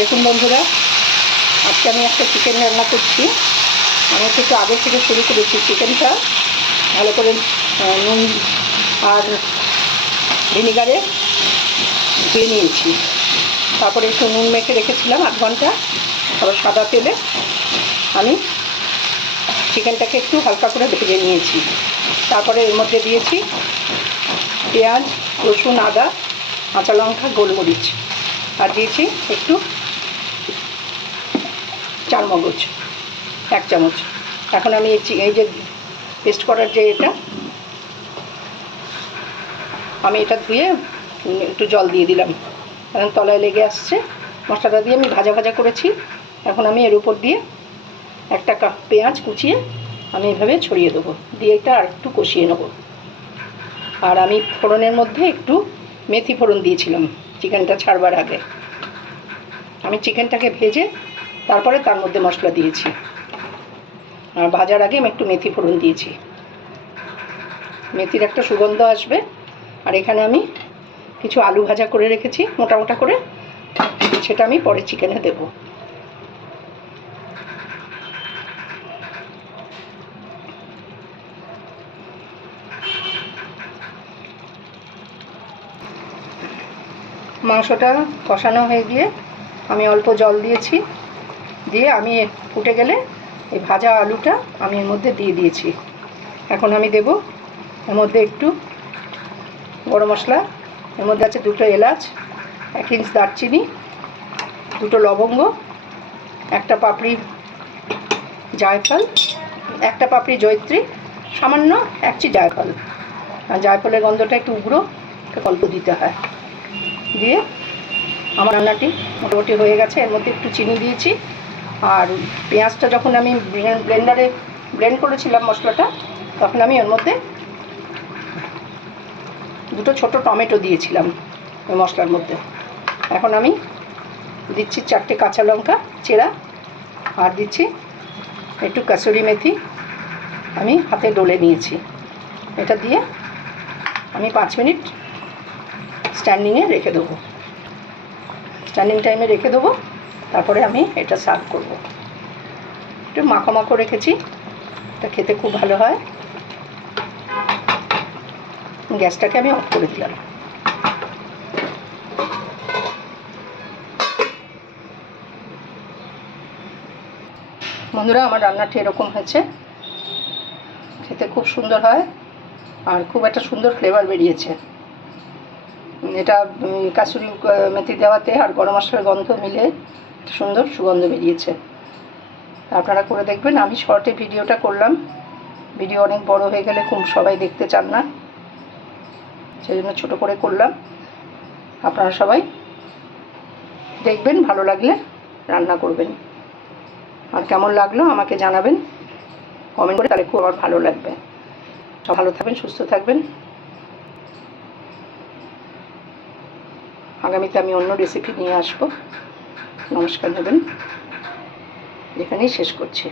দেখুন বন্ধুরা, আজকে আমি একটা চিকেন রান্না করছি। আমি একটু আগে থেকে শুরু করেছি। চিকেনটা ভালো করে নুন আর ভিনিগারে ধুয়ে নিয়েছি। তারপরে একটু নুন মেখে রেখেছিলাম আধ ঘন্টা। তারপর সাদা তেলে আমি চিকেনটাকে একটু হালকা করে ভেজে নিয়েছি। তারপরে এর মধ্যে দিয়েছি পেঁয়াজ, রসুন, আদা, কাঁচা লঙ্কা, গোলমরিচ, আর দিয়েছি একটু চারমগজ 1 চামচ। এখন আমি এই যে পেস্ট করার যে আমি এটা ধুয়ে একটু জল দিয়ে দিলাম, কারণ তলায় লেগে আসছে। মশলাটা দিয়ে আমি ভাজা ভাজা করেছি। এখন আমি এর উপর দিয়ে একটা পেঁয়াজ কুচিয়ে আমি এভাবে ছড়িয়ে দেবো, দিয়ে এটা আর একটু কষিয়ে নেবো। আর আমি ফোড়নের মধ্যে একটু মেথি ফোড়ন দিয়েছিলাম চিকেনটা ছাড়বার আগে। আমি চিকেনটাকে ভেজে তারপরে তার মধ্যে মশলা দিয়েছি, আর ভাজার আগে আমি একটু মেথি ফোড়ন দিয়েছি। মেথির একটা সুগন্ধ আসবে। আর এখানে আমি কিছু আলু ভাজা করে রেখেছি মোটা মোটা করে, সেটা আমি পরে চিকেনে দেব। মাংসটা কষানো হয়ে গিয়ে আমি অল্প জল দিয়েছি, দিয়ে আমি ফুটে গেলে এই ভাজা আলুটা আমি এর মধ্যে দিয়ে দিয়েছি। এখন আমি দেব এর মধ্যে একটু গরম মশলা, এর মধ্যে আছে 2টো এলাচ, 1 ইঞ্চ দারচিনি, 2টো লবঙ্গ, একটা পাপড়ি জায়ফল, একটা পাপড়ি জয়িত্রী, সামান্য 1 চিমটি জায়ফল। আর জায়ফলের গন্ধটা একটু উগ্র, অল্প দিতে হয়। দিয়ে আমার রান্নাটি মোটামুটি হয়ে গেছে। এর মধ্যে একটু চিনি দিয়েছি। আর পেঁয়াজটা যখন আমি ব্লেন্ডারে ব্লেন্ড করেছিলাম মশলাটা, তখন আমি এর মধ্যে 2টো ছোটো টমেটো দিয়েছিলাম ওই মশলার মধ্যে। এখন আমি দিচ্ছি 4টে কাঁচা লঙ্কা চেরা, আর দিচ্ছি একটু কাসুরি মেথি, আমি হাতে ডলে নিয়েছি। এটা দিয়ে আমি 5 মিনিট স্ট্যান্ডিংয়ে রেখে দেবো। স্ট্যান্ডিং টাইমে রেখে দেবো। তারপরে আমি এটা সার্ভ করব। একটু মাখো মাখো রেখেছি, এটা খেতে খুব ভালো হয়। গ্যাসটাকে আমি অফ করে দিলাম। বন্ধুরা, আমার রান্নাটি এরকম হয়েছে। খেতে খুব সুন্দর হয় আর খুব একটা সুন্দর ফ্লেভার বেরিয়েছে। এটা কাসুরি মেথি দেওয়াতে আর গরম মশলার গন্ধ মিলে সুন্দর সুগন্ধ বেরিয়েছে। আপনারা করে দেখবেন। আমি শর্টে ভিডিওটা করলাম, ভিডিও অনেক বড় হয়ে গেলে খুব সবাই দেখতে চান না, সেই জন্য ছোটো করে করলাম। আপনারা সবাই দেখবেন, ভালো লাগলে রান্না করবেন। আর কেমন লাগলো আমাকে জানাবেন কমেন্ট করে, তাহলে খুব আমার ভালো লাগবে। সব ভালো থাকবেন, সুস্থ থাকবেন। আগামীতে আমি অন্য রেসিপি নিয়ে আসবো। নমস্কার নেবেন। এখানেই শেষ করছি।